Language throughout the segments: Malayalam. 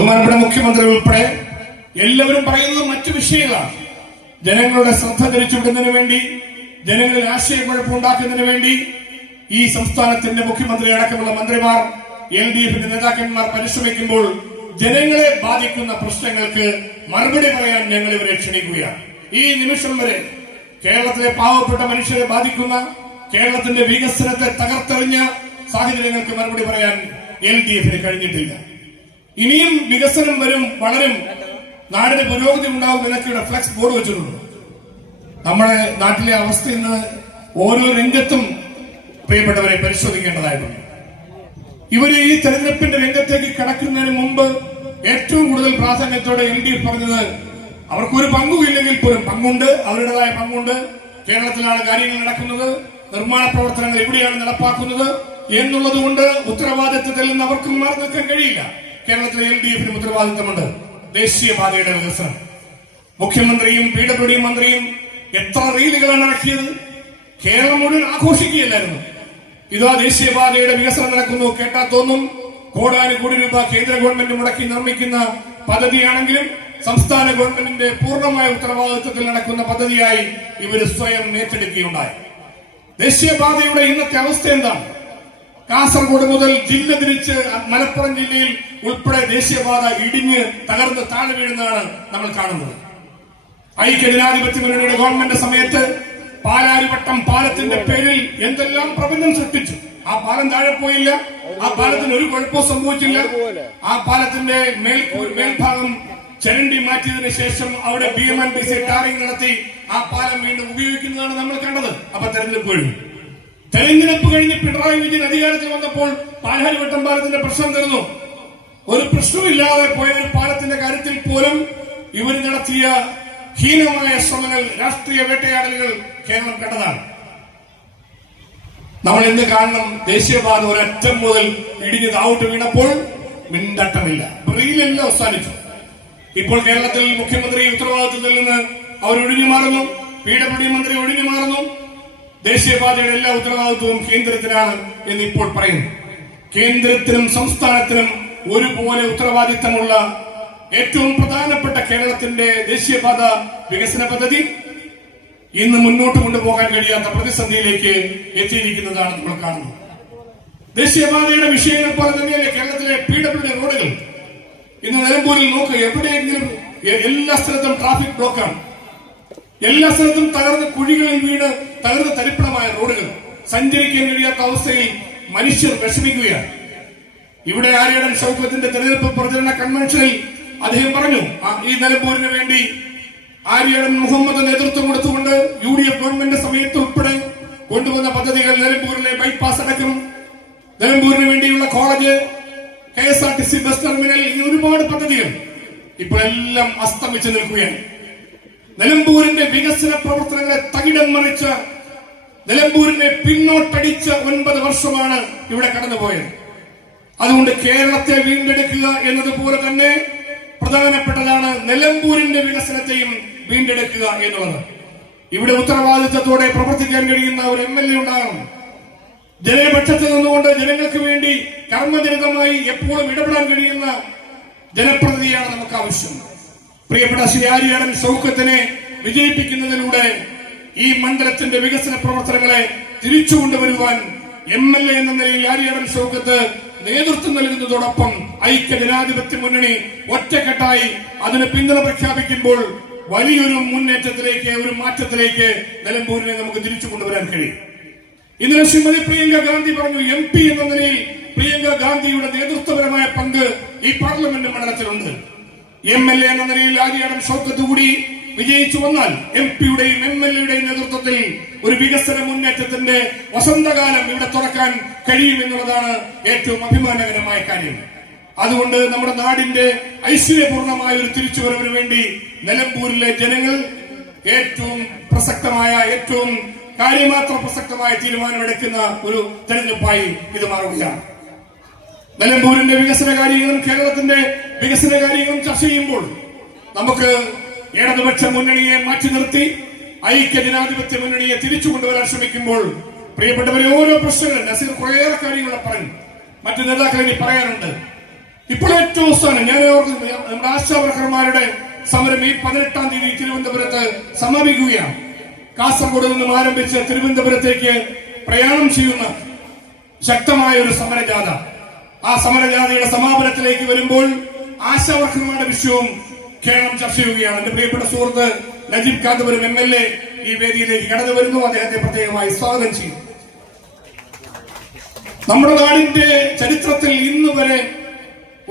ബഹുമാനപ്പെട്ട മുഖ്യമന്ത്രി ഉൾപ്പെടെ എല്ലാവരും പറയുന്നത് മറ്റു വിഷയങ്ങളാണ്. ജനങ്ങളുടെ ശ്രദ്ധ തിരിച്ചുവിടുന്നതിന് വേണ്ടി ജനങ്ങളിൽ ആശയക്കുഴപ്പമുണ്ടാക്കുന്നതിന് വേണ്ടി ഈ സംസ്ഥാനത്തിന്റെ മുഖ്യമന്ത്രി അടക്കമുള്ള മന്ത്രിമാർ എൽ ഡി എഫിന്റെ നേതാക്കന്മാർ പരിശ്രമിക്കുമ്പോൾ ജനങ്ങളെ ബാധിക്കുന്ന പ്രശ്നങ്ങൾക്ക് മറുപടി പറയാൻ ഞങ്ങൾ ഇവരെ ക്ഷണിക്കുകയാണ്. ഈ നിമിഷം വരെ കേരളത്തിലെ പാവപ്പെട്ട മനുഷ്യരെ ബാധിക്കുന്ന കേരളത്തിന്റെ വികസനത്തെ തകർത്തെറിഞ്ഞ സാഹചര്യങ്ങൾക്ക് മറുപടി പറയാൻ എൽ ഡി എഫിന് കഴിഞ്ഞിട്ടില്ല. ഇനിയും വികസനം വരും വളരും നാടിന് പുരോഗതി ഉണ്ടാവും എന്നൊക്കെ ഇവിടെ ഫ്ലക്സ് ബോർഡ് വെച്ചിട്ടുണ്ട്. നമ്മുടെ നാട്ടിലെ അവസ്ഥ ഇന്ന് ഓരോ രംഗത്തും പ്രിയപ്പെട്ടവരെ പരിശോധിക്കേണ്ടതായിട്ടുണ്ട്. ഇവർ ഈ തെരഞ്ഞെടുപ്പിന്റെ രംഗത്തേക്ക് കടക്കുന്നതിന് മുമ്പ് ഏറ്റവും കൂടുതൽ പ്രാധാന്യത്തോടെ എൽ ഡി എഫ് പറഞ്ഞത് അവർക്കൊരു പങ്കുമില്ലെങ്കിൽ പോലും പങ്കുണ്ട് അവരുടേതായ പങ്കുണ്ട്. കേരളത്തിലാണ് കാര്യങ്ങൾ നടക്കുന്നത് നിർമ്മാണ പ്രവർത്തനങ്ങൾ എവിടെയാണ് നടപ്പാക്കുന്നത് എന്നുള്ളത് കൊണ്ട് ഉത്തരവാദിത്വത്തിൽ നിന്ന് അവർക്കും മാറി നിൽക്കാൻ കഴിയില്ല. കേരളത്തിലെ എൽ ഡി എഫിനും ഉത്തരവാദിത്തമുണ്ട്. ദേശീയപാതയുടെ വികസനം. മുഖ്യമന്ത്രിയും പി ഡബ്ല്യു മന്ത്രിയും എത്ര റീലുകളാണ് ഇറക്കിയത്? കേരളം മുഴുവൻ ആഘോഷിക്കുകയല്ലായിരുന്നു. ഇതാ ദേശീയപാതയുടെ വികസനം നടക്കുന്നു കേട്ടാ തോന്നും. കോടാനുകോടി രൂപ കേന്ദ്ര ഗവൺമെന്റ് മുടക്കി നിർമ്മിക്കുന്ന പദ്ധതിയാണെങ്കിലും സംസ്ഥാന ഗവൺമെന്റിന്റെ പൂർണമായ ഉത്തരവാദിത്വത്തിൽ നടക്കുന്ന പദ്ധതിയായി ഇവർ സ്വയം ഏറ്റെടുക്കുകയുണ്ടായി. ദേശീയപാതയുടെ ഇന്നത്തെ അവസ്ഥ എന്താണ്? കാസർഗോഡ് മുതൽ ജില്ല തിരിച്ച് മലപ്പുറം ജില്ലയിൽ ഉൾപ്പെടെ ദേശീയപാത ഇടിഞ്ഞ് തകർന്ന് താഴെ വീഴുന്നതാണ് നമ്മൾ കാണുന്നത്. ഐക്യ ജനാധിപത്യ മുന്നണിയുടെ ഗവൺമെന്റ് സമയത്ത് പാലാരിവട്ടം പാലത്തിന്റെ പേരിൽ എന്തെല്ലാം പ്രബന്ധം സൃഷ്ടിച്ചു? ആ പാലം താഴെ പോയില്ല. ആ പാലത്തിന് ഒരു കുഴപ്പവും സംഭവിച്ചില്ല. ആ പാലത്തിന്റെ മേൽ മേൽഭാഗം ചരണ്ടി മാറ്റിയതിനു ശേഷം അവിടെ B M and B C tarring നടത്തി ആ പാലം വീണ്ടും ഉപയോഗിക്കുന്നതാണ് നമ്മൾ കണ്ടത്. അപ്പൊ തെരഞ്ഞെടുപ്പ് കഴിഞ്ഞു. തെരഞ്ഞെടുപ്പ് കഴിഞ്ഞ് പിണറായി വിജയൻ അധികാരത്തിൽ വന്നപ്പോൾ പാലാരിവട്ടം പാലത്തിന്റെ പ്രശ്നം തീർന്നു. ഒരു പ്രശ്നമില്ലാതെ പോയ ഒരു പാലത്തിന്റെ കാര്യത്തിൽ പോലും ഇവർ നടത്തിയ ഹീനമായ ശ്രമങ്ങൾ രാഷ്ട്രീയ വേട്ടയാടലുകൾ കേരളം കണ്ടതാണ്. നമ്മൾ ഇന്ന് കാണണം ദേശീയപാത ഒരറ്റം മുതൽ ഇടിഞ്ഞ് താവോട്ട് വീണപ്പോൾ മിണ്ടട്ടമില്ല. ബ്രീലെല്ലാം അവസാനിച്ചു. ഇപ്പോൾ കേരളത്തിൽ മുഖ്യമന്ത്രി ഉത്തരവാദിത്വത്തിൽ നിന്ന് അവർ ഒഴിഞ്ഞു മാറുന്നു. പി മന്ത്രി ഒഴിഞ്ഞു മാറുന്നു. ദേശീയപാതയുടെ എല്ലാ ഉത്തരവാദിത്വവും കേന്ദ്രത്തിനാണ് എന്ന് ഇപ്പോൾ പറയുന്നു. കേന്ദ്രത്തിനും സംസ്ഥാനത്തിനും ഒരുപോലെ ഉത്തരവാദിത്തമുള്ള ഏറ്റവും പ്രധാനപ്പെട്ട കേരളത്തിന്റെ ദേശീയപാത വികസന പദ്ധതി ഇന്ന് മുന്നോട്ട് കൊണ്ടുപോകാൻ കഴിയാത്ത പ്രതിസന്ധിയിലേക്ക് എത്തിയിരിക്കുന്നതാണ് നമ്മൾ കാണുന്നത്. ദേശീയപാതയുടെ വിഷയങ്ങൾ പോലെ തന്നെയല്ലേ കേരളത്തിലെ പി ഡബ്ല്യു റോഡുകൾ? ഇന്ന് നിലമ്പൂരിൽ നോക്കുക എവിടെയെങ്കിലും എല്ലാ സ്ഥലത്തും ട്രാഫിക് ബ്ലോക്കാണ്. എല്ലാ സ്ഥലത്തും തകർന്ന് കുഴികളിൽ വീണ് തകർന്ന് തരിപ്പണമായ റോഡുകൾ. സഞ്ചരിക്കാൻ കഴിയാത്ത അവസ്ഥയിൽ മനുഷ്യർ വിഷമിക്കുകയാണ്. ഇവിടെ ആര്യടൻ സൗഖ്യത്തിന്റെ തെരഞ്ഞെടുപ്പ് പ്രചരണ കൺവെൻഷനിൽ അദ്ദേഹം പറഞ്ഞു ഈ നിലമ്പൂരിന് വേണ്ടി ആര്യടൻ മുഹമ്മദ് നേതൃത്വം കൊടുത്തുകൊണ്ട് യു ഡി എഫ് ഗവൺമെന്റ് സമയത്ത് ഉൾപ്പെടെ കൊണ്ടുവന്ന പദ്ധതികൾ നിലമ്പൂരിലെ ബൈപ്പാസ് അടക്കം നിലമ്പൂരിന് വേണ്ടിയുള്ള college K S R T C bus terminal ഈ ഒരുപാട് പദ്ധതികൾ ഇപ്പോഴെല്ലാം അസ്തമിച്ചു നിൽക്കുകയാണ്. നിലമ്പൂരിന്റെ വികസന പ്രവർത്തനങ്ങളെ തകിടം മറിച്ച നിലമ്പൂരിനെ പിന്നോട്ടടിച്ച ഒൻപത് വർഷമാണ് ഇവിടെ കടന്നുപോയത്. അതുകൊണ്ട് കേരളത്തെ വീണ്ടെടുക്കുക എന്നതുപോലെ തന്നെ പ്രധാനപ്പെട്ടതാണ് നിലമ്പൂരിന്റെ വികസനത്തെയും വീണ്ടെടുക്കുക എന്നുള്ളത്. ഇവിടെ ഉത്തരവാദിത്തത്തോടെ പ്രവർത്തിക്കാൻ കഴിയുന്ന ഒരു എം എൽ എ ഉണ്ടാകണം. ജനപക്ഷത്ത് നിന്നുകൊണ്ട് ജനങ്ങൾക്ക് വേണ്ടി കർമ്മജനിതമായി എപ്പോഴും ഇടപെടാൻ കഴിയുന്ന ജനപ്രതിനിധിയാണ് നമുക്ക് ആവശ്യം പ്രിയപ്പെട്ട ശ്രീ ആര്യാടൻ സൗഖ്യത്തിനെ വിജയിപ്പിക്കുന്നതിലൂടെ ഈ മണ്ഡലത്തിന്റെ വികസന പ്രവർത്തനങ്ങളെ തിരിച്ചു കൊണ്ടുവരുവാൻ എം എൽ എ എന്ന നിലയിൽ ആര്യാടൻ സൗഖ്യത്ത് നേതൃത്വം നൽകുന്നതോടൊപ്പം ഐക്യ ജനാധിപത്യ മുന്നണി ഒറ്റക്കെട്ടായി അതിന് പിന്തുണ പ്രഖ്യാപിക്കുമ്പോൾ വലിയൊരു മുന്നേറ്റത്തിലേക്ക് ഒരു മാറ്റത്തിലേക്ക് നിലമ്പൂരിനെ നമുക്ക് തിരിച്ചു കൊണ്ടുവരാൻ കഴിയും. ഇന്നലെ ശ്രീമതി പ്രിയങ്ക ഗാന്ധി പറഞ്ഞു എം പി എന്ന നിലയിൽ പ്രിയങ്ക ഗാന്ധിയുടെ നേതൃത്വപരമായ പങ്ക് ഈ പാർലമെന്റ് മണ്ഡലത്തിലുണ്ട്. എം എൽ എ എന്ന നിലയിൽ ആര്യാടം ഷൗക്കത്ത് കൂടി വിജയിച്ചു വന്നാൽ എം പിയുടെയും എം എൽ എയുടെയും നേതൃത്വത്തിൽ ഒരു വികസന മുന്നേറ്റത്തിന്റെ വസന്തകാലം ഇവിടെ തുറക്കാൻ കഴിയുമെന്നുള്ളതാണ് ഏറ്റവും അഭിമാനകരമായ കാര്യം. അതുകൊണ്ട് നമ്മുടെ നാടിന്റെ ഐശ്വര്യപൂർണമായ ഒരു തിരിച്ചുവരവിന് വേണ്ടി നിലമ്പൂരിലെ ജനങ്ങൾ ഏറ്റവും പ്രസക്തമായ ഏറ്റവും കാര്യമാത്ര പ്രസക്തമായ തീരുമാനമെടുക്കുന്ന ഒരു തെരഞ്ഞെടുപ്പായി ഇത് മാറുകയാണ്. നിലമ്പൂരിന്റെ വികസന കാര്യങ്ങളും കേരളത്തിന്റെ വികസന കാര്യങ്ങളും ചർച്ച ചെയ്യുമ്പോൾ നമുക്ക് ഇടതുപക്ഷ മുന്നണിയെ മാറ്റി നിർത്തി ഐക്യ ജനാധിപത്യ മുന്നണിയെ തിരിച്ചു കൊണ്ടുവരാൻ ശ്രമിക്കുമ്പോൾ പ്രിയപ്പെട്ടവരെ ഓരോ പ്രശ്നങ്ങളും നസീർ കുറേയേറെ കാര്യങ്ങളെ പറഞ്ഞു. മറ്റു നേതാക്കൾ ഇനി പറയാനുണ്ട്. ഇപ്പോൾ ഏറ്റവും അവസാനം ഞാൻ ഓർക്കുന്നു നമ്മുടെ ആശാവർക്കർമാരുടെ സമരം ഈ പതിനെട്ടാം തീയതി തിരുവനന്തപുരത്ത് സമാപിക്കുകയാണ്. കാസർഗോഡ് നിന്നും ആരംഭിച്ച് തിരുവനന്തപുരത്തേക്ക് പ്രയാണം ചെയ്യുന്ന ശക്തമായ ഒരു സമരജാഥ. ആ സമരജാഥയുടെ സമാപനത്തിലേക്ക് വരുമ്പോൾ ആശാവർക്കർമാരുടെ വിഷയവും കേരളം ചർച്ച ചെയ്യുകയാണ്. എന്റെ പ്രിയപ്പെട്ട സുഹൃത്ത് Najeeb Kanthapuram M L A ഈ വേദിയിലേക്ക് കടന്നു വരുന്നു. അദ്ദേഹത്തെ പ്രത്യേകമായി സ്വാഗതം ചെയ്യും. നമ്മുടെ നാടിന്റെ ചരിത്രത്തിൽ ഇന്ന് വരെ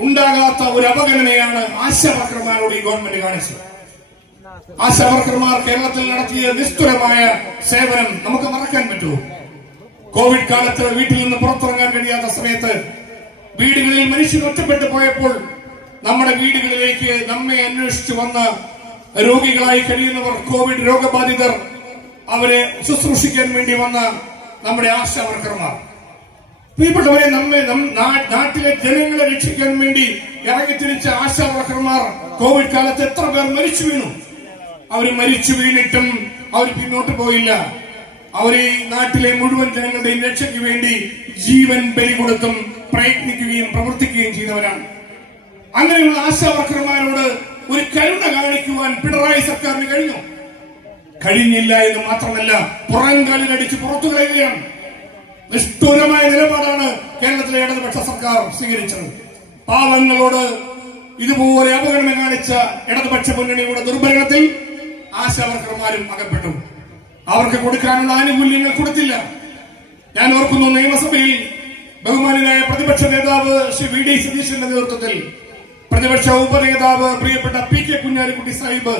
ഉണ്ടാകാത്ത ഒരു അവഗണനയാണ് ആശാവർക്കർമാരോട് ഈ ഗവൺമെന്റ് കാണിച്ചത്. ആശാവർക്കർമാർ കേരളത്തിൽ നടത്തിയ നിസ്തുലമായ സേവനം നമുക്ക് മറക്കാൻ പറ്റുമോ? കോവിഡ് കാലത്ത് വീട്ടിൽ നിന്ന് പുറത്തിറങ്ങാൻ കഴിയാത്ത സമയത്ത് വീടുകളിൽ മനുഷ്യർ ഒറ്റപ്പെട്ടു പോയപ്പോൾ നമ്മുടെ വീടുകളിലേക്ക് നമ്മെ അന്വേഷിച്ചു വന്ന രോഗികളായി കഴിയുന്നവർ കോവിഡ് രോഗബാധിതർ അവരെ ശുശ്രൂഷിക്കാൻ വേണ്ടി വന്ന നമ്മുടെ ആശാ ആശാവർക്കർമാർ പ്രിയപ്പെട്ടവരെ നമ്മെ നാട്ടിലെ ജനങ്ങളെ രക്ഷിക്കാൻ വേണ്ടി ഇറങ്ങിത്തിരിച്ച ആശാവർക്കർമാർ കോവിഡ് കാലത്ത് എത്ര പേർ മരിച്ചു വീണു? അവർ മരിച്ചു വീണിട്ടും അവർ പിന്നോട്ട് പോയില്ല. അവർ ഈ നാട്ടിലെ മുഴുവൻ ജനങ്ങളുടെയും രക്ഷയ്ക്ക് വേണ്ടി ജീവൻ ബലി കൊടുത്തും പ്രയത്നിക്കുകയും പ്രവർത്തിക്കുകയും ചെയ്തവരാണ്. അങ്ങനെയുള്ള ആശാവർക്കർമാരോട് ഒരു കരുണ കാണിക്കുവാൻ പിണറായി സർക്കാരിന് കഴിഞ്ഞു. കഴിഞ്ഞില്ല എന്ന് മാത്രമല്ല പുറംകാലിനടിച്ച് പുറത്തു കളയുകയാണ്. നിഷ്ഠൂരമായ നിലപാടാണ് കേരളത്തിലെ ഇടതുപക്ഷ സർക്കാർ സ്വീകരിച്ചത്. പാവങ്ങളോട് ഇതുപോലെ അപകടം കാണിച്ച ഇടതുപക്ഷ മുന്നണിയുടെ ദുർഭരണത്തിൽ ആശാവർക്കർമാരും അകപ്പെട്ടു. അവർക്ക് കൊടുക്കാനുള്ള ആനുകൂല്യങ്ങൾ കൊടുത്തില്ല. ഞാൻ ഓർക്കുന്നു നിയമസഭയിൽ ബഹുമാനായ പ്രതിപക്ഷ നേതാവ് ശ്രീ വി ഡി സതീശന്റെ നേതൃത്വത്തിൽ പ്രതിപക്ഷ ഉപനേതാവ് പ്രിയപ്പെട്ട P K Kunhalikutty Sahib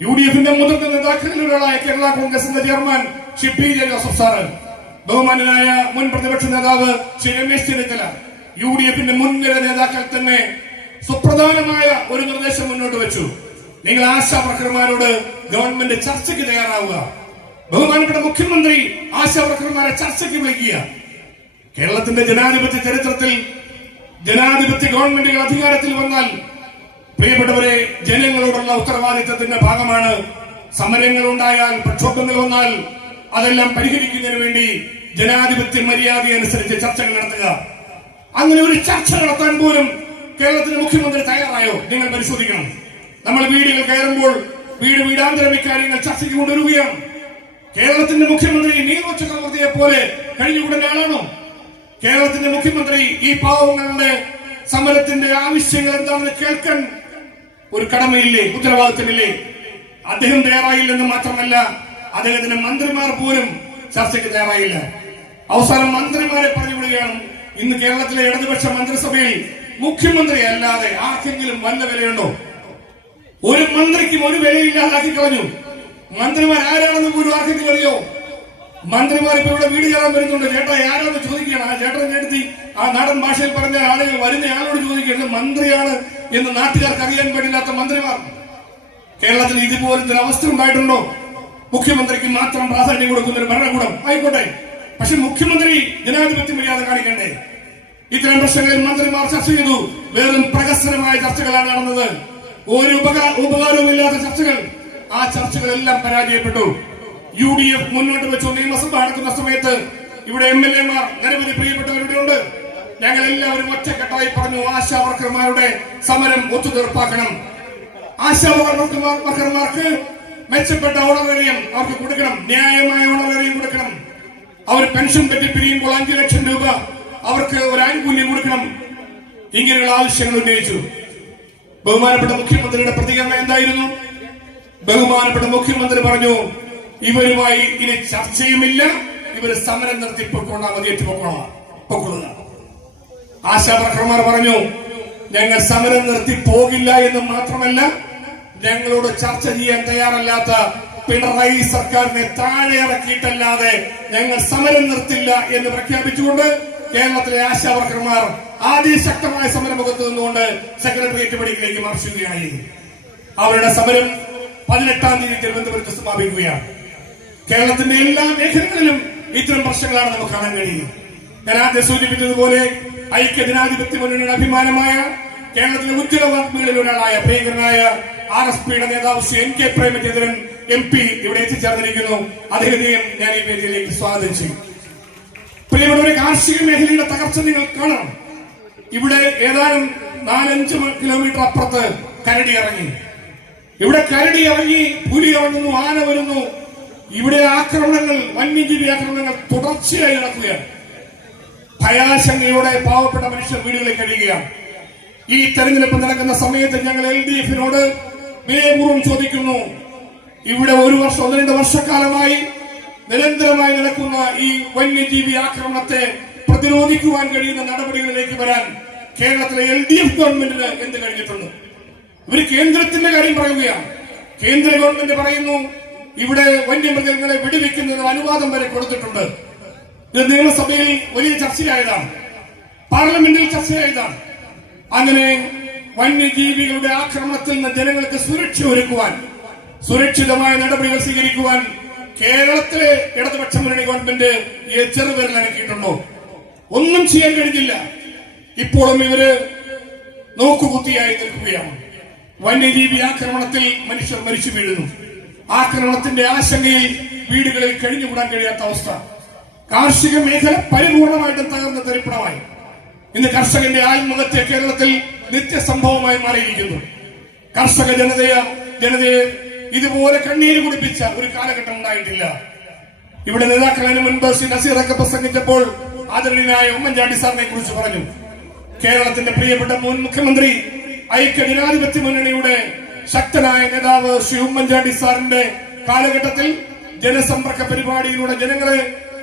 U D എഫിന്റെ മുതിർന്ന നേതാക്കളിൽ ഒരാളായ കേരള കോൺഗ്രസിന്റെ chairman Shri P J Joseph sir ബഹുമാനായ മുൻ പ്രതിപക്ഷ നേതാവ് ശ്രീ രമേശ് ചെന്നിത്തല യു ഡി എഫിന്റെ മുൻനിര നേതാക്കൾ തന്നെ സുപ്രധാനമായ ഒരു നിർദ്ദേശം മുന്നോട്ട് വെച്ചു. നിങ്ങൾ ആശാ ആശാവർക്കർമാരോട് ഗവൺമെന്റ് ചർച്ചയ്ക്ക് തയ്യാറാവുക. ബഹുമാനപ്പെട്ട മുഖ്യമന്ത്രി ആശാവർക്കർമാരെ ചർച്ചയ്ക്ക് വിളിക്കുക കേരളത്തിന്റെ ജനാധിപത്യ ചരിത്രത്തിൽ ജനാധിപത്യ ഗവൺമെന്റുകൾ അധികാരത്തിൽ വന്നാൽ പ്രിയപ്പെട്ടവരെ ജനങ്ങളോടുള്ള ഉത്തരവാദിത്തത്തിന്റെ ഭാഗമാണ് സമരങ്ങൾ ഉണ്ടായാൽ പ്രക്ഷോഭങ്ങൾ വന്നാൽ അതെല്ലാം പരിഹരിക്കുന്നതിന് വേണ്ടി ജനാധിപത്യ മര്യാദ അനുസരിച്ച് ചർച്ചകൾ നടത്തുക. അങ്ങനെ ഒരു ചർച്ച നടത്താൻ പോലും കേരളത്തിലെ മുഖ്യമന്ത്രി തയ്യാറായോ? നിങ്ങൾ പരിശോധിക്കണം. നമ്മൾ വീടുകൾ കയറുമ്പോൾ വീട് വീടാന്തരം ഇക്കാര്യങ്ങൾ ചർച്ചയ്ക്ക് കൊണ്ടുവരികയാണ്. കേരളത്തിന്റെ മുഖ്യമന്ത്രി നീരോ ചക്രവർത്തിയെ പോലെ കഴിഞ്ഞുകൂടുന്ന ആളാണോ? കേരളത്തിന്റെ മുഖ്യമന്ത്രി ഈ പാവങ്ങളുടെ സമരത്തിന്റെ ആവശ്യങ്ങൾ എന്താണെന്ന് കേൾക്കാൻ ഒരു കടമയില്ലേ ഉത്തരവാദിത്തമില്ലേ? അദ്ദേഹം തയ്യാറായില്ലെന്ന് മാത്രമല്ല അദ്ദേഹത്തിന്റെ മന്ത്രിമാർ പോലും ചർച്ചയ്ക്ക് തയ്യാറായില്ല. അവസാനം മന്ത്രിമാരെ പറഞ്ഞു വിടുകയാണ് ഇന്ന് കേരളത്തിലെ ഇടതുപക്ഷ മന്ത്രിസഭയിൽ മുഖ്യമന്ത്രി അല്ലാതെ ആർക്കെങ്കിലും വല്ല വിലയുണ്ടോ? ഒരു മന്ത്രിക്കും ഒരു വിലയില്ലാതാക്കി കളഞ്ഞു. മന്ത്രിമാർ ആരാണെന്ന് പോലും ആർക്കെങ്കിലും അറിയോ? മന്ത്രിമാർ ഇപ്പൊ ഇവിടെ വീട് കയറാൻ വരുന്നുണ്ട്. ചേട്ടാ ആരാന്ന് ചോദിക്കുകയാണ്. ആ ചേട്ടൻ എടുത്തി ആ നാടൻ ഭാഷയിൽ പറഞ്ഞ ആളുകൾ വരുന്ന ആളോട് ചോദിക്കുന്നത് മന്ത്രിയാണ് എന്ന് നാട്ടുകാർക്ക് അറിയാൻ പാടില്ലാത്ത മന്ത്രിമാർ. കേരളത്തിൽ ഇതുപോലത്തെ ഒരു അവസ്ഥ ഉണ്ടായിട്ടുണ്ടോ? മുഖ്യമന്ത്രിക്ക് മാത്രം പ്രാധാന്യം കൊടുക്കുന്ന ഒരു ഭരണകൂടം. ആയിക്കോട്ടെ. പക്ഷെ മുഖ്യമന്ത്രി ജനാധിപത്യ മര്യാദ കാണിക്കണ്ടേ? ഇത്തരം പ്രശ്നങ്ങളിൽ മന്ത്രിമാർ ചർച്ച ചെയ്തു. വെറും പ്രകസനമായ ചർച്ചകളാണ് നടന്നത്. ഒരു ഉപകാരവും ഉപകാരവുമില്ലാത്ത ചർച്ചകൾ. ആ ചർച്ചകളെല്ലാം പരാജയപ്പെട്ടു. യു ഡി എഫ് മുന്നോട്ട് വെച്ചു. നിയമസഭ നടക്കുന്ന സമയത്ത് ഇവിടെ എം എൽ എമാർ നിരവധി പ്രിയപ്പെട്ടവരുടെ ഉണ്ട്. ഞങ്ങൾ എല്ലാവരും ഒറ്റക്കെട്ടായി പറഞ്ഞു ആശാ വർക്കർമാരുടെ സമരം ഒത്തുതീർപ്പാക്കണം. ആശാ വർക്കർമാർ വർക്കർമാർക്ക് മെച്ചപ്പെട്ട ഓണറേറിയം അവർക്ക് കൊടുക്കണം. ന്യായമായ ഓണറേറിയം കൊടുക്കണം. അവർ പെൻഷൻ പറ്റി പിരിയുമ്പോൾ അഞ്ചു ലക്ഷം രൂപ അവർക്ക് ഒരു ആനുകൂല്യം കൊടുക്കണം. ഇങ്ങനെയുള്ള ആവശ്യങ്ങൾ ഉന്നയിച്ചു. ബഹുമാനപ്പെട്ട മുഖ്യമന്ത്രിയുടെ പ്രതികരണം എന്തായിരുന്നു? ബഹുമാനപ്പെട്ട മുഖ്യമന്ത്രി പറഞ്ഞു ഇവരുമായി ഇനി ചർച്ചയുമില്ല. ഇവർ സമരം നിർത്തി പൊക്കോളാം മതി ഏറ്റുപൊക്കോളാം പൊക്കൊള്ളുക ആശാവർക്കർമാർ പറഞ്ഞു ഞങ്ങൾ സമരം നിർത്തി പോകില്ല എന്ന് മാത്രമല്ല ഞങ്ങളോട് ചർച്ച ചെയ്യാൻ തയ്യാറല്ലാത്ത പിണറായി സർക്കാരിനെ താഴെ ഇറക്കിയിട്ടല്ലാതെ ഞങ്ങൾ സമരം നിർത്തില്ല എന്ന് പ്രഖ്യാപിച്ചുകൊണ്ട് കേരളത്തിലെ ആശാവർക്കർമാർ ആദ്യശക്തമായ സമരമുഖത്ത് നിന്നുകൊണ്ട് സെക്രട്ടേറിയറ്റ് പടിയിലേക്ക് മാർച്ചുകയാണ് ചെയ്തത് അവരുടെ സമരം പതിനെട്ടാം തീയതി തിരുവനന്തപുരത്ത് സമാപിക്കുകയാണ്. കേരളത്തിന്റെ എല്ലാ മേഖലകളിലും ഇത്തരം പ്രശ്നങ്ങളാണ് നമുക്ക് കാണാൻ കഴിയുന്നത്. ഞാൻ ആദ്യം സൂചിപ്പിച്ചതുപോലെ ഐക്യ ജനാധിപത്യ മുന്നണിയുടെ അഭിമാനമായ കേരളത്തിലെ ഉജ്ജ്വലവാത്മികളിൽ ഒരാളായ ഭീകരനായ ആർ എസ് പിയുടെ നേതാവ് Shri N K Premachandran M P ഇവിടെ എത്തിച്ചേർന്നിരിക്കുന്നു. അദ്ദേഹത്തെയും ഞാൻ ഈ വേദിയിലേക്ക് സ്വാഗതം ചെയ്യും. പ്രിയമുള്ളവരെ കാർഷിക മേഖലയുടെ തകർച്ച നിങ്ങൾ കാണാം ഇവിടെ ഏതാനും നാലഞ്ച് കിലോമീറ്റർ അപ്പുറത്ത് കരടി ഇറങ്ങി ഇവിടെ കരടി ഇറങ്ങി പുലി ഇറങ്ങുന്നു ആന വരുന്നു. ഇവിടെ ആക്രമണങ്ങൾ വന്യജീവി ആക്രമണങ്ങൾ തുടർച്ചയായി നടക്കുകയാണ്. ഭയാശങ്കയോടെ പാവപ്പെട്ട മനുഷ്യർ വീടുകളിൽ കഴിയുകയാണ് ഈ തെരഞ്ഞെടുപ്പ് നടക്കുന്ന സമയത്ത് ഞങ്ങൾ എൽ ഡി എഫിനോട് വിനയപൂർവം ചോദിക്കുന്നു. ഇവിടെ ഒരു വർഷം ഒന്ന് രണ്ട് വർഷക്കാലമായി നിരന്തരമായി നടക്കുന്ന ഈ വന്യജീവി ആക്രമണത്തെ പ്രതിരോധിക്കുവാൻ കഴിയുന്ന നടപടികളിലേക്ക് വരാൻ കേരളത്തിലെ എൽ ഡി എഫ് ഗവൺമെന്റിന് എന്ത് കഴിഞ്ഞിട്ടുണ്ട്? ഇവർ കേന്ദ്രത്തിന്റെ കാര്യം പറയുകയാണ്. കേന്ദ്ര ഗവൺമെന്റ് പറയുന്നു ഇവിടെ വന്യമൃഗങ്ങളെ വെടിവെക്കുന്നതിന് അനുവാദം വരെ കൊടുത്തിട്ടുണ്ട്. ഇത് നിയമസഭയിൽ വലിയ ചർച്ചയായതാണ്. പാർലമെന്റിൽ ചർച്ചയായതാണ്. അങ്ങനെ വന്യജീവികളുടെ ആക്രമണത്തിൽ നിന്ന് ജനങ്ങൾക്ക് സുരക്ഷ ഒരുക്കുവാൻ സുരക്ഷിതമായ നടപടികൾ സ്വീകരിക്കുവാൻ കേരളത്തിലെ ഇടതുപക്ഷ മുന്നണി ഗവൺമെന്റ് ഈ ചെറുവിരൽ അനക്കിയിട്ടുണ്ടോ? ഒന്നും ചെയ്യാൻ കഴിഞ്ഞില്ല. ഇപ്പോഴും ഇവർ നോക്കുകുത്തിയായി നിൽക്കുകയാണ്. വന്യജീവി ആക്രമണത്തിൽ മനുഷ്യർ മരിച്ചു വീഴുന്നു. ആക്രമണത്തിന്റെ ആശങ്കയിൽ വീടുകളിൽ കഴിഞ്ഞുകൂടാൻ കഴിയാത്ത അവസ്ഥ. കാർഷിക മേഖല പരിപൂർണമായിട്ട് തകർന്ന തരിപ്പണമായി. ഇന്ന് കർഷകന്റെ ആത്മഹത്യ കേരളത്തിൽ നിത്യസംഭവമായി മാറിയിരിക്കുന്നു. കർഷക ജനതയെ ജനതയെ ഇതുപോലെ കണ്ണീര് കുടിപ്പിച്ച ഒരു കാലഘട്ടം ഉണ്ടായിട്ടില്ല. ഇവിടെ നേതാക്കളതിന് മുൻപ് ശ്രീ നസീറൊക്കെ പ്രസംഗിച്ചപ്പോൾ ആദരണീയനായ ഉമ്മൻചാണ്ടി സാറിനെ കുറിച്ച് പറഞ്ഞു. കേരളത്തിന്റെ പ്രിയപ്പെട്ട മുൻ മുഖ്യമന്ത്രി ഐക്യ ജനാധിപത്യ മുന്നണിയുടെ ശക്തനായ നേതാവ് ശ്രീ ഉമ്മൻചാണ്ടി സാറിന്റെ കാലഘട്ടത്തിൽ ജനസമ്പർക്ക പരിപാടിയിലൂടെ ജനങ്ങളെ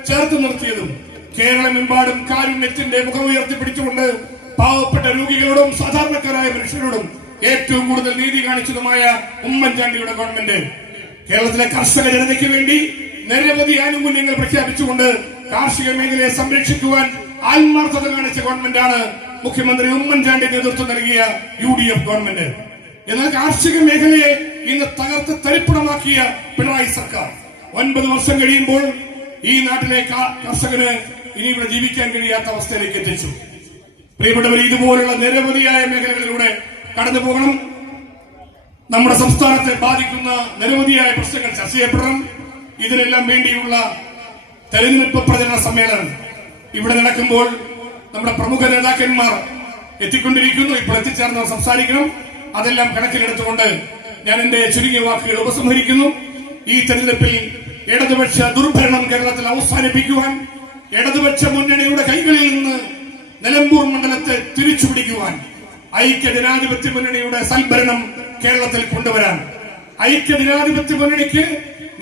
ചേർത്ത് നിർത്തിയതും കേരളമെമ്പാടും കാരുണ്യത്തിന്റെ മുഖം ഉയർത്തിപ്പിടിച്ചുകൊണ്ട് പാവപ്പെട്ട രോഗികളോടും സാധാരണക്കാരായ മനുഷ്യരോടും ഏറ്റവും കൂടുതൽ നീതി കാണിച്ചതുമായ ഉമ്മൻചാണ്ടിയുടെ ഗവൺമെന്റ്. കേരളത്തിലെ കർഷക ജനതയ്ക്ക് വേണ്ടി നിരവധി ആനുകൂല്യങ്ങൾ പ്രഖ്യാപിച്ചുകൊണ്ട് കാർഷിക മേഖലയെ സംരക്ഷിക്കുവാൻ ആത്മാർത്ഥത കാണിച്ച ആണ് മുഖ്യമന്ത്രി ഉമ്മൻചാണ്ടി നേതൃത്വം നൽകിയ യു ഡി എഫ് ഗവൺമെന്റ്. എന്നാൽ കാർഷിക മേഖലയെ ഇന്ന് തകർത്ത് തരിപ്പണമാക്കിയ പിണറായി സർക്കാർ. ഒൻപത് വർഷം കഴിയുമ്പോൾ ഈ നാട്ടിലെ കർഷകന് ഇനി ഇവിടെ ജീവിക്കാൻ കഴിയാത്ത അവസ്ഥയിലേക്ക് എത്തിച്ചു. പ്രിയപ്പെട്ടവർ ഇതുപോലുള്ള നിരവധിയായ മേഖലകളിലൂടെ കടന്നു പോകണം. നമ്മുടെ സംസ്ഥാനത്തെ ബാധിക്കുന്ന നിരവധിയായ പ്രശ്നങ്ങൾ ചർച്ച ചെയ്യപ്പെടണം. ഇതിനെല്ലാം വേണ്ടിയുള്ള തെരഞ്ഞെടുപ്പ് പ്രചരണ സമ്മേളനം ഇവിടെ നടക്കുമ്പോൾ നമ്മുടെ പ്രമുഖ നേതാക്കന്മാർ എത്തിക്കൊണ്ടിരിക്കുന്നു. ഇപ്പോൾ എത്തിച്ചേർന്നവർ സംസാരിക്കണം. അതെല്ലാം കണക്കിലെടുത്തുകൊണ്ട് ഞാൻ എന്റെ ചുരുങ്ങിയ വാക്കുകൾ ഉപസംഹരിക്കുന്നു. ഈ തെരഞ്ഞെടുപ്പിൽ ഇടതുപക്ഷ ദുർഭരണം കേരളത്തിൽ അവസാനിപ്പിക്കുവാൻ ഇടതുപക്ഷ മുന്നണിയുടെ കൈകളിൽ നിന്ന് നിലമ്പൂർ മണ്ഡലത്തെ തിരിച്ചുപിടിക്കുവാൻ ഐക്യ ജനാധിപത്യ മുന്നണിയുടെ സൽഭരണം കേരളത്തിൽ കൊണ്ടുവരാൻ ഐക്യ ജനാധിപത്യ മുന്നണിക്ക്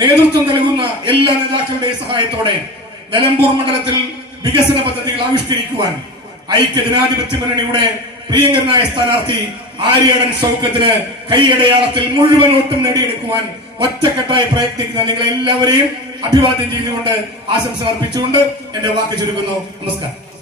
നേതൃത്വം നൽകുന്ന എല്ലാ നേതാക്കളുടെയും സഹായത്തോടെ നിലമ്പൂർ മണ്ഡലത്തിൽ വികസന പദ്ധതികൾ ആവിഷ്കരിക്കുവാൻ ഐക്യ ജനാധിപത്യ മുന്നണിയുടെ പ്രിയങ്കരനായ സ്ഥാനാർത്ഥി ആര്യടൻ സൗഖ്യത്തിന് കൈയടയാളത്തിൽ മുഴുവൻ ഓട്ടം നേടിയെടുക്കുവാൻ ഒറ്റക്കെട്ടായി പ്രയത്നിക്കുന്ന നിങ്ങളെല്ലാവരെയും അഭിവാദ്യം ചെയ്തുകൊണ്ട് ആശംസ അർപ്പിച്ചുകൊണ്ട് എന്റെ വാക്ക് ചുരുക്കുന്നു. നമസ്കാരം.